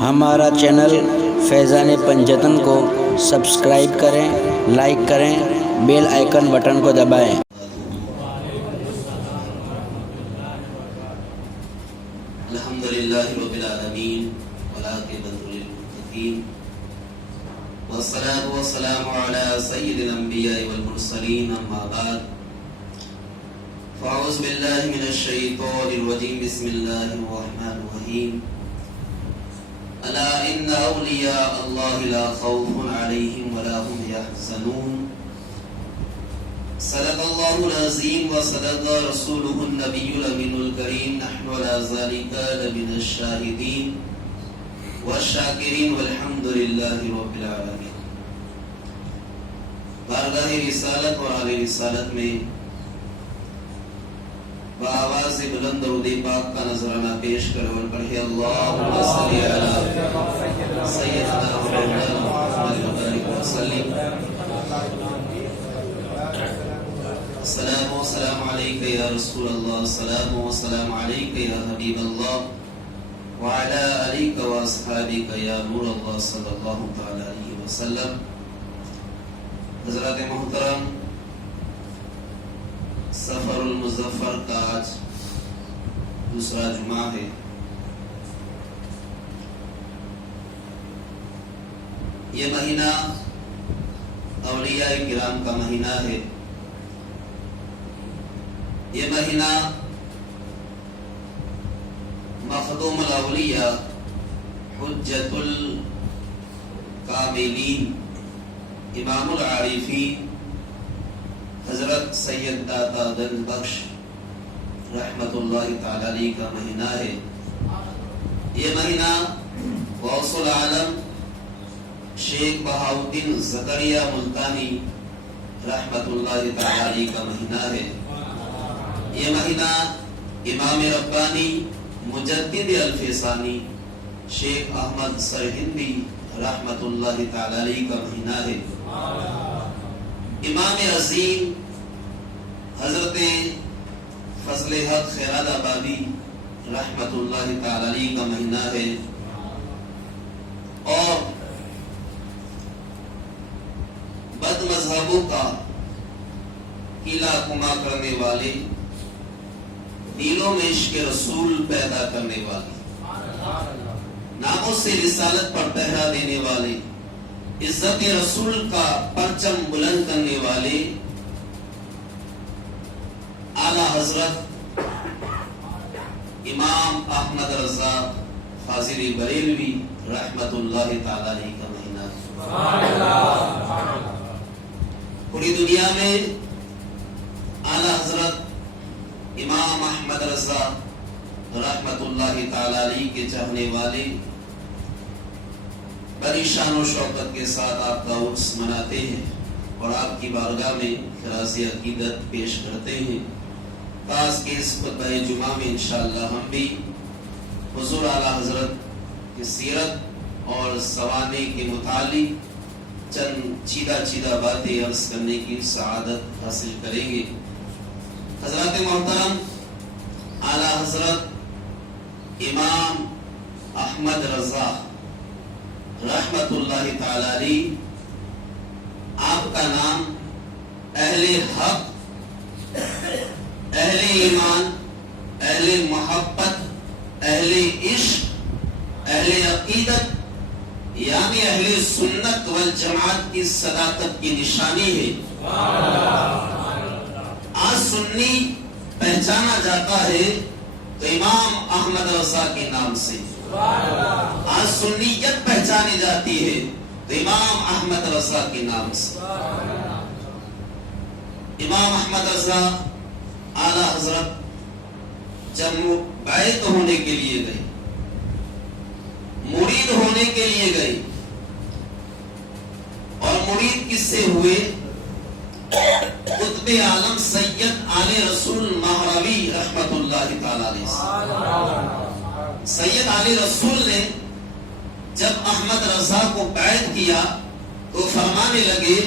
ہمارا چینل فیضان پنجتن کو سبسکرائب کریں، لائک کریں، بیل آئیکن بٹن کو دبائیں۔ الحمدللہ رب العالمین والعاقبۃ للمتقین والصلاة والسلام علی سید الانبیاء والمرسلین، اما بعد فاعوذ باللہ من الشیطان الرجیم، بسم اللہ الرحمن الرحیم۔ الا ان اولیاء اللہ لا خوف علیہم ولا هم یحزنون، صدق اللہ العظیم وصدق رسولہ النبی الامین الکریم، نحن على ذلك لمن الشاہدین والشاکرین والحمد للہ رب العالمین۔ بارگاہ رسالت اور آل رسالت میں بآواز بلند درود پاک کا نذرانہ پیش کرو اور پڑھے اللہم صلی علی سیدنا مولانا محمد وبارک وسلم۔ السلام والسلام علیک یا رسول اللہ، السلام والسلام علیک یا حبیب اللہ، وعلی آلک واصحابک یا نور اللہ صلی اللہ تعالی علیہ وسلم۔ حضرات محترم، سفر المظفر کا آج دوسرا جمعہ ہے۔ یہ مہینہ اولیاء کرام کا مہینہ ہے۔ یہ مہینہ مخدوم الاولیاء، حجت الکاملین، امام العارفین حضرت سید داتا دل بخش رحمت اللہ تعالی علیہ کا مہینہ ہے۔ یہ مہینہ غوث العالم شیخ بہاؤالدین زکریا ملتانی رحمت اللہ تعالی علیہ کا مہینہ ہے۔ یہ مہینہ امام ربانی مجدد الفیصانی شیخ احمد سرہندی رحمت اللہ تعالی علیہ کا مہینہ ہے۔ امام عظیم حضرت فضل حق خیرات آبادی رحمت اللہ تعالی علیہ کا مہینہ ہے۔ اور بد مذہبوں کا قلعہ کما کرنے والے، دلوں میں عشق رسول پیدا کرنے والے، ناموں سے رسالت پر پہرا دینے والے، عزت رسول کا پرچم بلند کرنے والے اعلی حضرت امام احمد رضا فاضلی بریلوی رحمت اللہ تعالی علیہ کا مہینہ ہے۔ پوری دنیا میں اعلی حضرت امام احمد رضا رحمت اللہ تعالی علیہ کے چاہنے والے بڑی شان و شوکت کے ساتھ آپ کا عرس مناتے ہیں اور آپ کی بارگاہ میں خراج عقیدت پیش کرتے ہیں۔ کاش کے اس خطبہ جمعہ میں انشاءاللہ ہم بھی حضور اعلی حضرت کی سیرت اور سوانے کے متعلق چند چیدہ باتیں عرض کرنے کی سعادت حاصل کریں گے۔ حضرات محترم، اعلی حضرت امام احمد رضا رحمت اللہ تعالی علیہ، آپ کا نام اہل حق، اہل ایمان، اہل محبت، اہل عشق، اہل عقیدت یعنی اہل سنت والجماعت کی صداقت کی نشانی ہے۔ آج سنی پہچانا جاتا ہے تو امام احمد رضا کے نام سے، آج سنیت پہچانی جاتی ہے تو امام احمد رضا کے نام سے۔ امام احمد رضا اعلی حضرت جب بیعت ہونے کے لیے گئے، مرید ہونے کے لیے گئے، اور مرید کس سے ہوئے؟ قطب عالم سید آل رسول مہروی رحمت اللہ تعالی علیہ سے۔ سید آل رسول نے جب احمد رضا کو بیعت کیا تو فرمانے لگے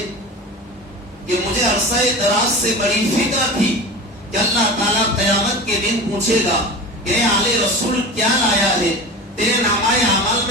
کہ مجھے عرصہ دراز سے بڑی فکر تھی کہ اللہ تعالیٰ قیامت کے دن پوچھے گا کہ آل رسول کیا لایا ہے؟ تیرے نامہ اعمال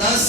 10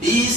20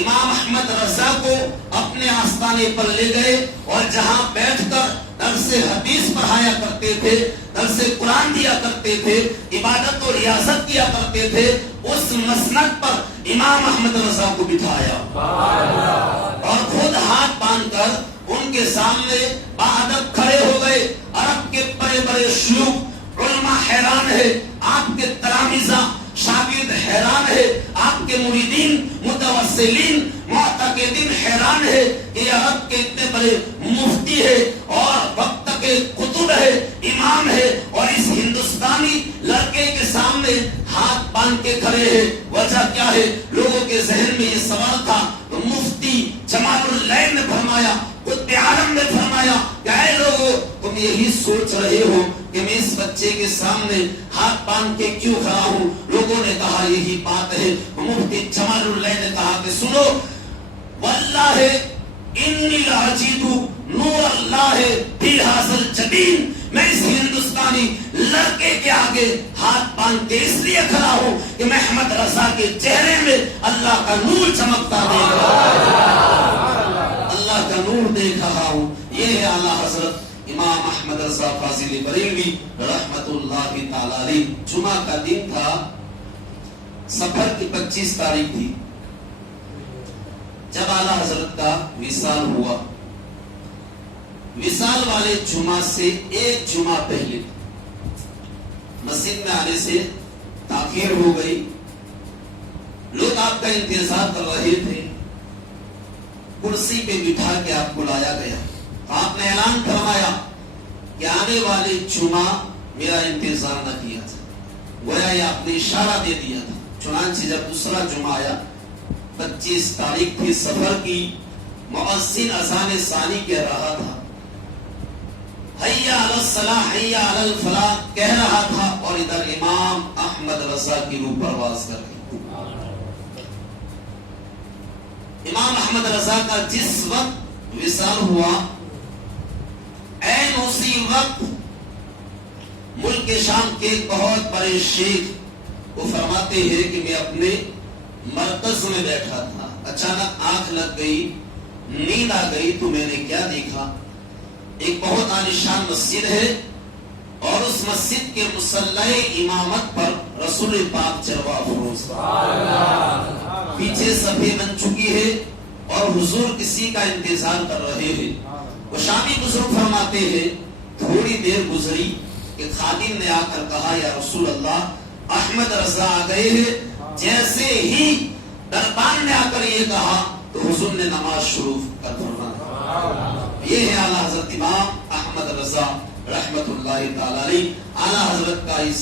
امام احمد رضا کو اپنے آستانے پر لے گئے اور جہاں بیٹھ کر درس حدیث پڑھایا کرتے تھے، درس قرآن دیا کرتے تھے، عبادت و ریاضت کیا کرتے تھے، اس مسند پر امام احمد رضا کو بٹھایا اور خود ہاتھ باندھ کر ان کے سامنے باادب کھڑے ہو گئے۔ عرب کے بڑے بڑے شیوخ علماء حیران ہے، آپ کے تلامذہ شاگرد حیران ہے، آپ کے مریدین متوسلین معتقدین حیران ہے کہ یہ عرب کے اتنے بڑے مفتی ہے اور وقت کے قطب ہے، امام ہے، اور اس ہندوستانی لڑکے کے سامنے ہاتھ باندھ کے کھڑے ہیں۔ وجہ کیا ہے؟ لوگوں کے ذہن میں یہ سوال تھا۔ تو مفتی جمال اللیل نے فرمایا، قطب عالم نے فرمایا کہ اے لوگوں، تم یہی سوچ رہے ہو کہ میں اس بچے کے سامنے ہاتھ باندھ کے کیوں کھڑا ہوں؟ لوگوں نے کہا یہی بات ہے۔ مفتی جمال اللیل نے کہا کہ سنو، واللہ انی لاجد نور اللہ فی حاصل جبین، میں اس ہندوستانی لڑکے کے آگے ہاتھ باندھ کے اس لیے کھڑا ہوں کہ میں احمد رضا کے چہرے میں اللہ کا نور چمکتا دیکھ رہا ہوں، اللہ کا نور دیکھ رہا ہوں۔ یہ ہے اعلیٰ حضرت امام احمد رضا فاضل بریلوی رحمت اللہ تعالی علیہ۔ جمعہ کا دن تھا، سفر کی 25 تاریخ تھی، جب اعلیٰ حضرت کا وصال ہوا۔ وصال والے جمعہ سے ایک جمعہ پہلے مسجد میں آنے سے تاخیر ہو گئی، لوگ آپ کا انتظار کر رہے تھے، کرسی پہ بٹھا کے آپ کو لایا گیا۔ آپ نے اعلان فرمایا کہ آنے والے جمعہ میرا انتظار نہ کیا تھا، گویا یہ آپ نے اشارہ دے دیا تھا۔ چنانچہ جب دوسرا جمعہ آیا، 25 تاریخ تھی سفر کی، مؤذن اذان ثانی کہہ رہا تھا، حی علی الصلاح حی علی الفلاح کہہ رہا تھا، اور ادھر امام احمد رضا کی روح پرواز کر رہی۔ امام احمد رضا کا جس وقت وصال ہوا، عین اسی وقت ملک شام کے ایک بہت بڑے شیخ وہ فرماتے ہیں کہ میں اپنے مرکز میں بیٹھا تھا، اچانک آنکھ لگ گئی، نیند آ گئی، تو میں نے کیا دیکھا؟ ایک بہت عالیشان مسجد ہے اور اس مسجد کے مصلی امامت پر رسول پاک چروا فروز، پیچھے صفحے بن چکی ہے اور حضور کسی کا انتظار کر رہے ہیں۔ وہ شامی بزرگ فرماتے ہیں تھوڑی دیر گزری کہ خادم نے آ کر کہا یا رسول اللہ احمد رضا آ گئے ہیں۔ جیسے ہی دربان نے آ کر یہ کہا تو حضور نے نماز شروع کر فرمایا۔ یہ ہے اعلیٰ حضرت امام احمد رضا رحمت اللہ تعالی علیہ۔ اعلیٰ حضرت کا اس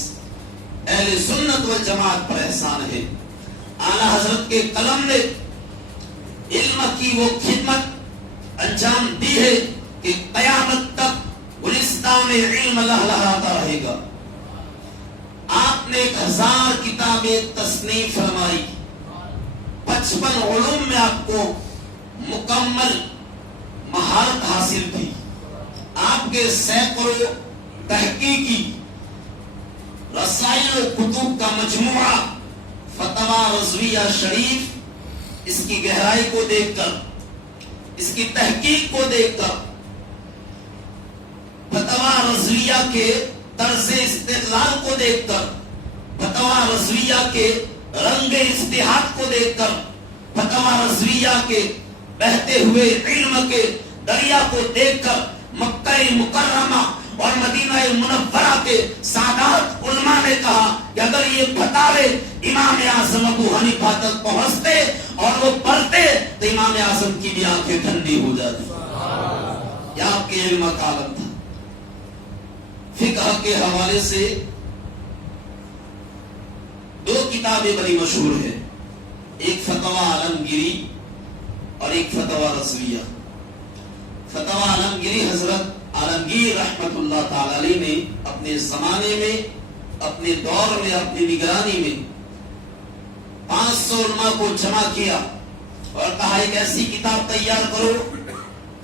اہل سنت والجماعت پر احسان ہے، اعلیٰ حضرت کے قلم نے علم کی وہ خدمت انجام دی ہے کہ قیامت تک گلستان علم لہلہاتا رہے گا۔ آپ نے 1000 کتابیں تصنیف فرمائی، 55 علوم میں آپ کو مکمل مہارت حاصل تھی۔ آپ کے سینکڑوں تحقیقی رسائل و کتب کا مجموعہ فتویٰ رضویہ شریف، اس کی گہرائی کو دیکھ کر، اس کی تحقیق کو دیکھ کر، فتویٰ رضویہ کے طرز استدلال کو دیکھ کر، فتویٰ رضویہ کے رنگ اجتہاد کو دیکھ کر، فتویٰ رضویہ کے بہتے ہوئے علم کے دریا کو دیکھ کر، مکہ مکرمہ اور مدینہ منورہ کے سادات علماء نے کہا کہ اگر یہ فتاوے امام اعظم ابو حنیفہ تک پہنچتے اور وہ پڑھتے تو امام اعظم کی بھی آنکھیں ٹھنڈی ہو جاتی۔ یہ آپ کے علم کا عالم تھا۔ فقہ کے حوالے سے 2 کتابیں بڑی مشہور ہیں، ایک فتویٰ عالمگیری اور ایک فتویٰ رضویہ۔ فتویٰ عالمگیری حضرت عالمگیر رحمت اللہ تعالی علیہ نے اپنے زمانے میں، اپنے دور میں، اپنی نگرانی میں 500 علماء کو جمع کیا اور کہا ایک ایسی کتاب تیار کرو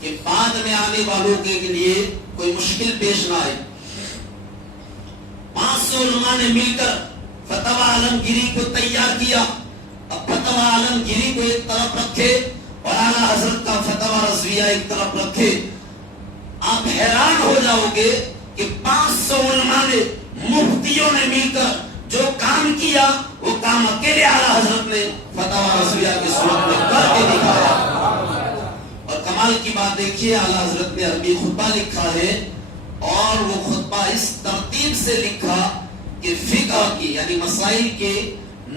کہ بعد میں آنے والوں کے لیے کوئی مشکل پیش نہ آئے۔ 500 علماء نے مل کر فتویٰ عالمگیری کو تیار کیا۔ اب فتویٰ عالمگیری کو یہ ایک طرف رکھے اور اعلیٰ حضرت کا فتویٰ رضویہ ایک طرف رکھے، آپ حیران ہو جاؤ گے کہ 500 علماء نے، مفتیوں نے مل کر جو کام کیا وہ کام اکیلے اعلیٰ حضرت نے فتویٰ رضویہ کی صورت میں کر کے دکھایا۔ اور کمال کی بات دیکھیے، اعلیٰ حضرت نے عربی خطبہ لکھا ہے اور وہ خطبہ اس ترتیب سے لکھا کہ فقہ کی یعنی مسائل کے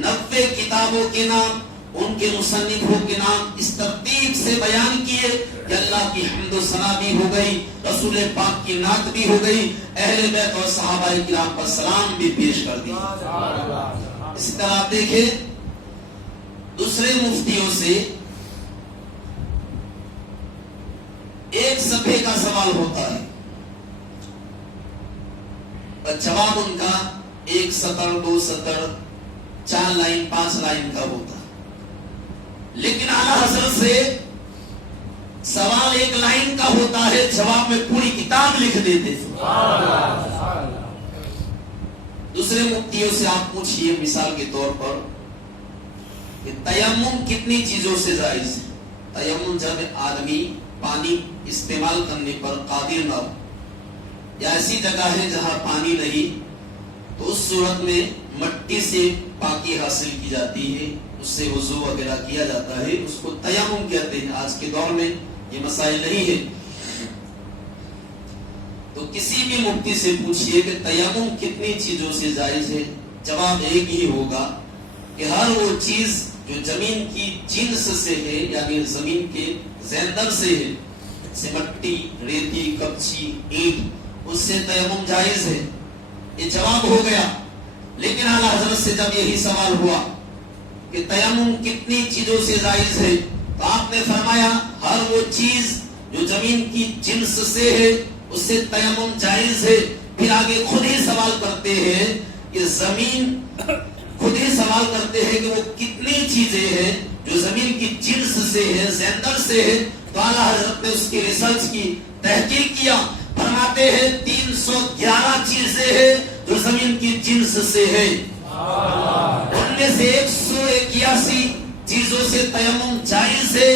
90 کتابوں کے نام، ان کے مصنفوں کے نام اس ترتیب سے بیان کیے کہ اللہ کی حمد و ثنا بھی ہو گئی، رسول پاک کی نعت بھی ہو گئی، اہل بیت اور صحابہ کرام پر سلام بھی پیش کر دی۔ اسی طرح آپ دیکھیں دوسرے مفتیوں سے ایک صفحے کا سوال ہوتا ہے اور جواب ان کا 1 سطر 2 سطر 4 لائن 5 لائن کا ہوتا ہے، لیکن اعلیٰ حضرت سے سوال 1 لائن کا ہوتا ہے، جواب میں پوری کتاب لکھ دیتے ہیں۔ دوسرے مفتیوں سے آپ پوچھئے مثال کے طور پر کہ تیمم کتنی چیزوں سے جائز ہے؟ تیمم جب آدمی پانی استعمال کرنے پر قادر نہ ہو یا ایسی جگہ ہے جہاں پانی نہیں، تو اس صورت میں مٹی سے پاکی حاصل کی جاتی ہے، اس سے وضو وغیرہ کیا جاتا ہے، اس کو تیمم کہتے ہیں۔ آج کے دور میں یہ مسائل نہیں ہے، تو کسی بھی مفتی سے پوچھئے کہ تیمم کتنی چیزوں سے جائز ہے، جواب ایک ہی ہوگا کہ ہر وہ چیز جو زمین کی جنس سے ہے یعنی زمین کے زیندر سے ہے، جیسے مٹی، ریتی، کپچی، اینٹ، اس سے تیمم جائز ہے، یہ جواب ہو گیا۔ لیکن اعلیٰ حضرت سے جب یہی سوال ہوا کہ تیمم کتنی چیزوں سے جائز ہے، تو آپ نے فرمایا ہر وہ چیز جو زمین کی جنس سے ہے اس سے تیمم جائز ہے۔ پھر آگے خود ہی سوال کرتے ہیں کہ زمین، خود ہی سوال کرتے ہیں کہ وہ کتنی چیزیں ہیں جو زمین کی جنس سے ہے، زیندر سے ہے، تو اعلیٰ حضرت نے اس کی ریسرچ کی، تحقیق کیا، فرماتے ہیں 311 چیزیں ہیں جو زمین کی جنس سے ہے، ان میں سے 181 چیزوں سے تیمم جائز ہے،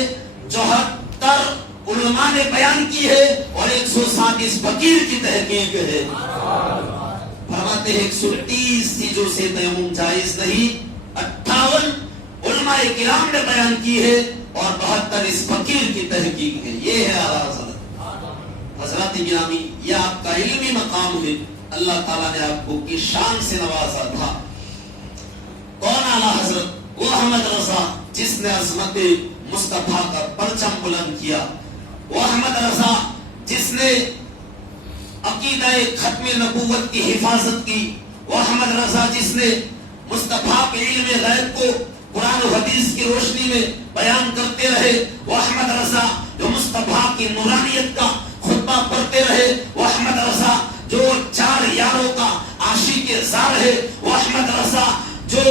74 علماء نے بیان کی ہے اور 107 اس فقیر کی تحقیق ہے۔ فرماتے ہیں 130 چیزوں سے تیمم جائز نہیں، 58 علماء کرام نے بیان کی ہے اور 72 اس فقیر کی تحقیق ہے۔ یہ ہے اعلیٰ حضرت۔ حضرات گرامی، یہ آپ کا علمی مقام ہے، اللہ تعالیٰ نے آپ کو کی شان سے نوازا تھا۔ کون اعلیٰ حضرت؟ وہ احمد رضا جس نے عظمت مصطفیٰ کا پرچم بلند کیا، وہ احمد رضا جس نے عقیدہ ختم نبوت کی حفاظت کی، وہ احمد رضا جس نے مصطفیٰ کے علم غیب کو قرآن و حدیث کی روشنی میں بیان کرتے رہے، وہ احمد رضا جو مصطفیٰ کی نورانیت کا خطبہ پڑھتے رہے، وہ احمد رضا جو 4 یاروں کا عاشق زار ہے، وہ احمد رضا جو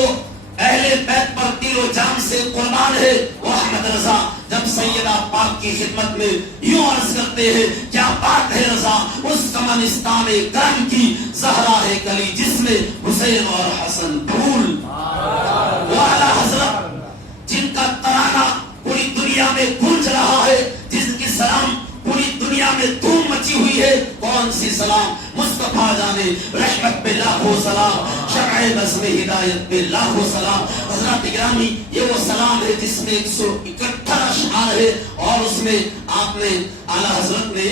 اہل بیت پر دل و جان سے قربان ہے، وہ احمد رضا جب سیدہ پاک کی خدمت میں یوں عرض کرتے ہیں، کیا بات ہے رضا اس کمنستان کرم کی، زہرا ہے کلی جس میں حسین اور حسن پھول۔ وہ اعلیٰ حضرت جن کا ترانہ پوری دنیا میں گونج رہا ہے، جن کی سلام پوری دنیا میں دھوم مچی ہوئی ہے، کون سی سلام؟ مصطفیٰ جانے رحمت پہ لاکھوں سلام، شمع نظم ہدایت پہ لاکھوں سلام۔ حضرات گرامی، یہ وہ سلام ہے جس میں 171 اشعار ہے اور اس میں آپ نے اعلیٰ حضرت نے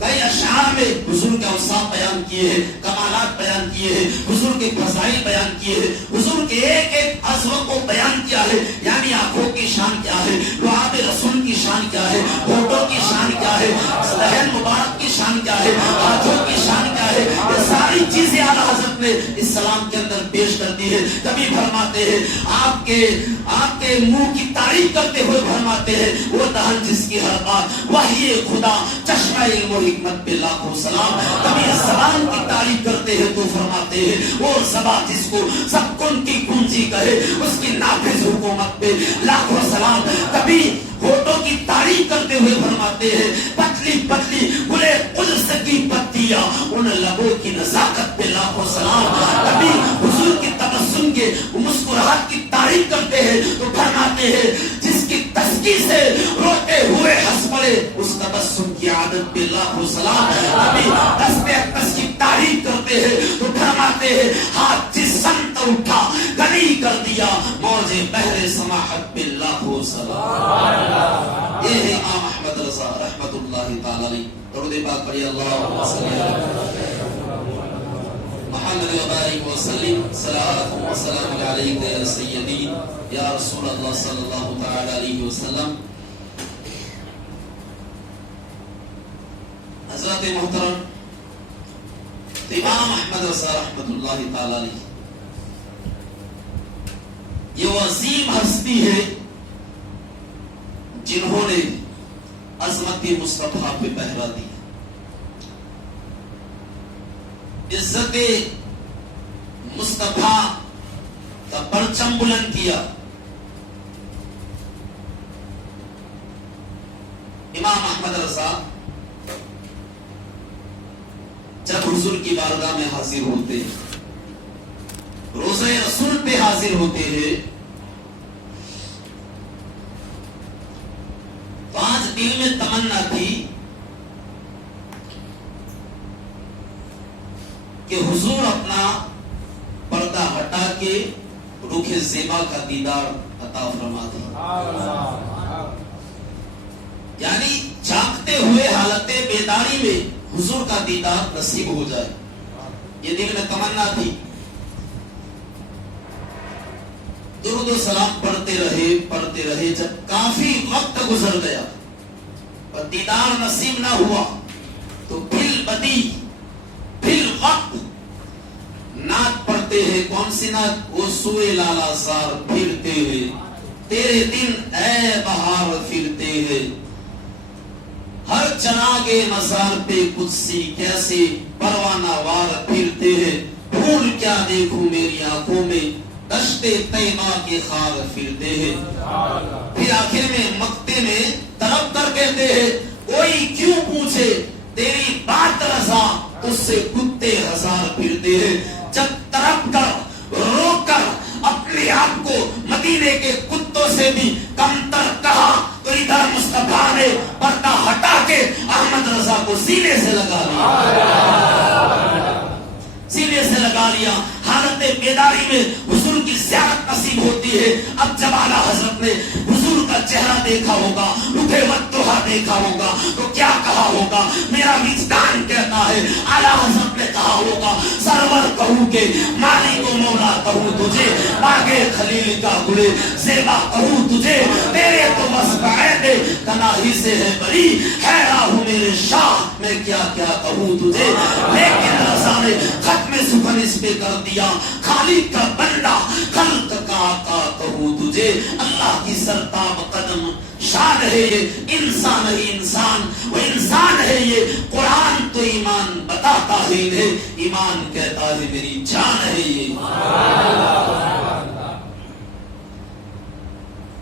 کئی اشعار میں حضور کے اوصاف بیان کیے ہیں، کمالات بیان کیے ہیں، حضور کے فضائل بیان کیے ہیں، حضور کے ایک ایک عظمت کو بیان کیا ہے، یعنی آنکھوں کی شان کیا ہے، لعاب رسول کی شان کیا ہے، ہونٹوں کی شان کیا ہے، لحن مبارک کی شان کیا ہے، ہاتھوں کی شان کیا ہے، یہ ساری چیزیں اعلیٰ حضرت نے اس سلام کے اندر پیش کر دی ہے۔ کبھی فرماتے ہیں آپ کے منہ کی تعریف کرتے ہوئے فرماتے ہیں، وہ دہن جس کی ہر بات وحی خدا، چشمہ علم و حکمت پہ لاکھوں سلام۔ کبھی سلام کی تعریف کرتے ہیں تو فرماتے ہیں، وہ زبان جس کو سب کن کی کنجی کہے، اس کی نافذ حکومت پہ لاکھوں سلام۔ کبھی ہوٹوں کی تعریف کرتے ہوئے فرماتے ہیں، پتلی پتلی گلے قدس کی پتیاں، ان لبوں کی نزاکت پہ لاکھوں سلام۔ کبھی حضور کی تبسم کے مسکراہٹ کی تعریف کرتے ہیں تو فرماتے ہیں، جس کی خشکی سے روتے ہوئے ہنس پڑے، اس تبسم کی عادت پہ لاکھوں سلام۔ ابھی دست اقدس کی تعریف کرتے ہیں تو فرماتے ہیں ہاتھ جس سمت اٹھا گلی کر دیا، موج بحر سماحت پہ لاکھوں سلام۔ یہ ہے امام احمد رضا رحمت اللہ تعالی علیہ۔ درود پاک پڑھیے، اللہم صلی علی محمد وبارک وسلم، صلاۃ و سلام علیک یا سیدی یا رسول اللہ صلی اللہ تعالی علیہ وسلم۔ حضرت محترم امام احمد رضا رحمت اللہ تعالی علیہ یہ وہ عظیم ہستی ہے جنہوں نے عظمت مصطفیٰ پہ پہرا دیا، عزت مصطفیٰ کا پرچم بلند کیا۔ امام احمد رضا جب حضور کی بارگاہ میں حاضر ہوتے ہیں، روزہ رسول پہ حاضر ہوتے ہیں، تو آج دل میں تمنا تھی کہ حضور اپنا پردہ ہٹا کے رخ زیبا کا دیدار عطا فرما دے، یعنی جاگتے ہوئے حالت بیداری میں حضور کا دیدار نصیب ہو جائے، یہ دل میں تمنا تھی۔ درود و سلام پڑھتے رہے، جب کافی وقت گزر گیا اور دیدار نصیب نہ ہوا تو پھر وقت نعت پڑھتے ہیں۔ کون سی نعت؟ وہ سوئے لالا زار پھرتے ہیں، تیرے دن اے بہار پھرتے ہیں، ہر چراغے مزار پہ قدسی کیسے پروانہ وار پھرتے ہیں، پھول کیا دیکھوں میری آنکھوں میں دشتے طیبہ کے خار پھرتے ہیں۔ پھر آخر میں مقتے میں طرف کر کہتے ہیں، کوئی کیوں پوچھے تیری بات رضا، تجھ سے کتے ہزار پھرتے ہیں۔ جب طرف کر رو کر اپنے آپ کو مدینے کے کتوں سے بھی کمتر کہا تو ادھر مصطفیٰ نے پردہ ہٹا کے احمد رضا کو سینے سے لگا لیا، حالت بیداری میں حضور کی زیارت نصیب ہوتی ہے۔ اب جب اعلیٰ حضرت نے حضور کا چہرہ دیکھا ہوگا، رخ مدحہ دیکھا ہوگا تو کیا کہا ہوگا؟ میرا وجدان کہتا ہے اعلیٰ حضرت نے کہا ہوگا، سرور کہوں کہ مالک و مولا کہوں تجھے، باغے خلیل کا گلے زیبا کہوں تجھے، تیرے تو بس بعید تناہی سے ہے بری، حیران ہوں میرے شاہ میں کیا کیا کہوں تجھے۔ لیکن رضا نے ختم سخن اس پہ کر دیا، خالق کا بندہ خلق کا آقا کہوں تجھے۔ اللہ کی سرتاب قدم شان ہے یہ، انسان ہی انسان، وہ انسان ہے یہ، قرآن تو ایمان بتاتا ہی ہے، ایمان کہتا ہے میری جان ہے یہ۔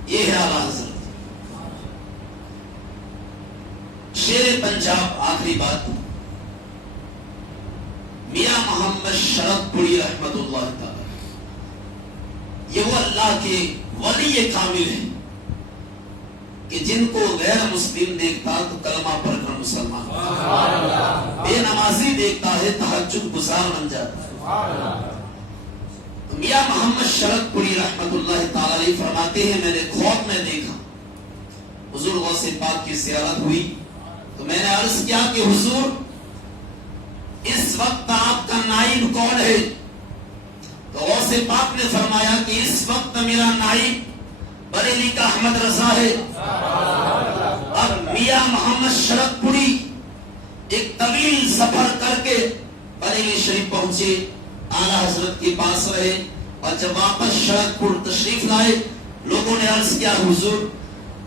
یہ ہے اعلیٰ حضرت۔ شیر پنجاب آخری بات، میاں محمد شرف پوری رحمت اللہ تعالی، یہ وہ اللہ کے ولی کامل ہیں کہ جن کو غیر مسلم دیکھتا تو کلمہ پڑھ کر مسلمان، بے نمازی دیکھتا ہے تہجد گزار بن جاتا ہے۔ تو میاں محمد شرف پوری رحمت اللہ تعالی علیہ فرماتے ہیں، میں نے خواب میں دیکھا حضور غوث پاک کی زیارت ہوئی تو میں نے عرض کیا کہ حضور اس وقت آپ کا نائب کون ہے؟ تو غوث پاک نے فرمایا کہ اس وقت میرا نائب بریلی کا احمد رضا ہے۔ اب میاں محمد شرف پوری ایک طویل سفر کر کے بریلی شریف پہنچے، اعلیٰ حضرت کے پاس رہے، اور جب واپس شرف پور تشریف لائے لوگوں نے عرض کیا حضور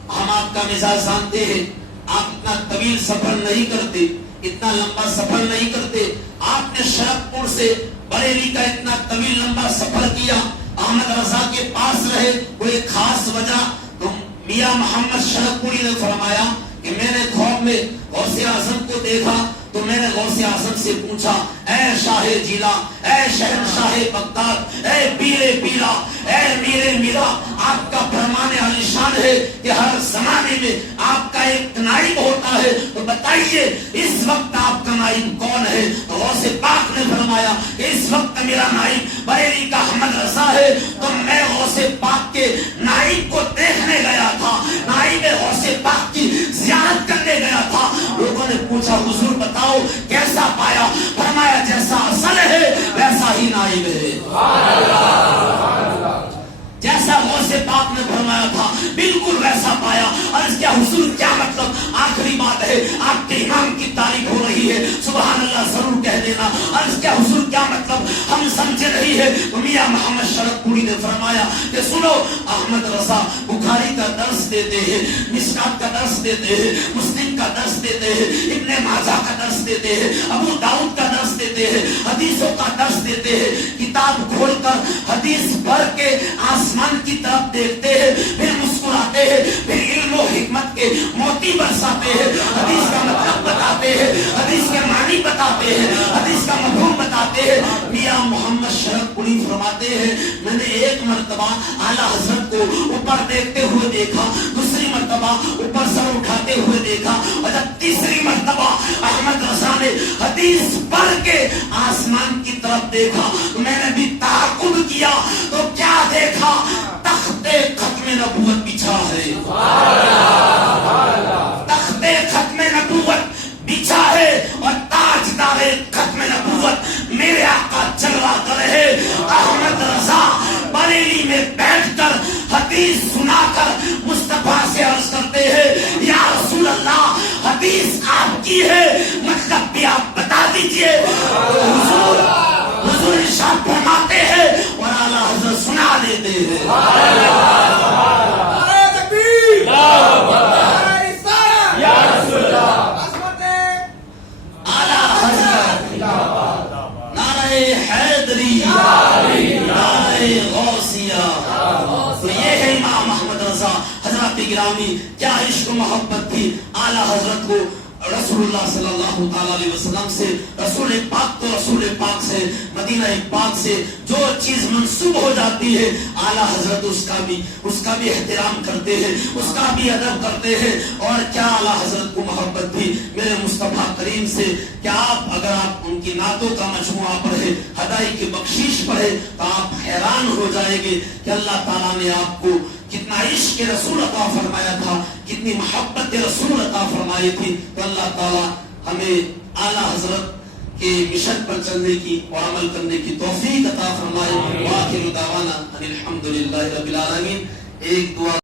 ہم آپ کا مزاج جانتے ہیں، آپ اتنا طویل سفر نہیں کرتے، اتنا لمبا سفر نہیں کرتے، آپ نے شرف پور سے بریلی کا اتنا طویل لمبا سفر کیا، احمد رضا کے پاس رہے، کوئی خاص وجہ؟ تو میاں محمد شرف پوری نے فرمایا کہ میں نے خواب میں غوث اعظم کو دیکھا تو میں نے غوث اعظم سے پوچھا، اے شاہ جیلا، اے شہنشاہ بغداد، اے پیر پیرا، اے میرے میرا، آپ کا فرمان عالیشان ہے کہ ہر زمانے میں آپ کا ایک نائب ہوتا ہے. تو بتائیے اس وقت آپ کا نائب کون ہے؟ غوث پاک نے فرمایا اس وقت میرا نائب بریلی کا احمد رضا ہے. تو میں غوث پاک کے نائب کو دیکھنے گیا تھا, نائب غوث پاک کی زیارت کرنے گیا تھا. لوگوں نے پوچھا حضور بتاؤ کیسا پایا؟ فرمایا جیسا اصل ہے ویسا ہی نائب ہے. جیسا غوث پاک نے فرمایا تھا بالکل ویسا پایا. عرض کیا حضور کیا مطلب؟ آخری بات ہے, آپ کے امام کی تعریف ہو رہی ہے, سبحان اللہ ضرور کہہ دینا. عرض کیا حضور کیا مطلب؟ ہم سمجھے نہیں ہے. میاں محمد شرف پوری نے فرمایا کہ سنو, احمد رضا بخاری کا درس دیتے ہیں, مشکات کا درس دیتے ہیں, مسلم کا درس دیتے ہیں, ابن ماجہ کا درس دیتے ہیں, ابو داؤد کا درس دیتے ہیں, حدیثوں کا درس دیتے ہیں. کتاب کھول کر حدیث پڑھ کے آسمان کی طرف دیکھتے ہیں, پھر مسکراتے ہیں, پھر علم و حکمت کے موتی برساتے ہیں, حدیث کا مطلب بتاتے ہیں, حدیث کے معنی بتاتے ہیں, حدیث کا مفہوم بتاتے ہیں. میاں محمد شرف پوری فرماتے ہیں میں نے ایک مرتبہ اعلیٰ حضرت کو اوپر دیکھتے ہوئے دیکھا, دوسری مرتبہ اوپر سر اٹھاتے ہوئے دیکھا, اور جب تیسری مرتبہ احمد رضا نے حدیث پڑھ کے آسمان کی طرف دیکھا تو میں نے بھی تعاقب کیا. تو کیا دیکھا؟ تخت ختم نبوت بچھا ہے, تخت ختم نبوت بچھا ہے, اور تاجدار ختم نبوت میرے آقا جلوہ گر ہے. احمد رضا بریلی میں بیٹھ کر حدیث سنا کر مصطفیٰ سے عرض کرتے ہیں یا رسول اللہ حدیث آپ کی ہے, مطلب بھی آپ بتا دیجئے. حضور ارشاد فرماتے ہیں اور اعلیٰ حضرت سنا دیتے ہیں. تو یہ ہے امام احمد رضا. حضرات گرامی, کیا عشق و محبت تھی اعلیٰ حضرت کو رسول اللہ صلی اللہ تعالی علیہ وسلم سے. رسول پاک تو رسول پاک سے, مدینہ پاک سے جو چیز منسوب ہو جاتی ہے اعلیٰ حضرت اس کا بھی احترام کرتے ہیں, اس کا بھی ادب کرتے ہیں. اور کیا اعلیٰ حضرت کو محبت تھی میرے مصطفیٰ کریم سے. کیا آپ اگر آپ ان کی نعتوں کا مجموعہ پڑھے, ہدائی کی بخشش پڑھے تو آپ حیران ہو جائیں گے کہ اللہ تعالیٰ نے آپ کو کتنا عشق رسول عطا فرمایا تھا, کتنی محبت رسول عطا فرمائی تھی. تو اللہ تعالیٰ ہمیں اعلیٰ حضرت کے مشن پر چلنے کی اور عمل کرنے کی توفیق عطا فرمائے. وآخر دعوانا ان الحمد للہ رب العالمین. ایک دعا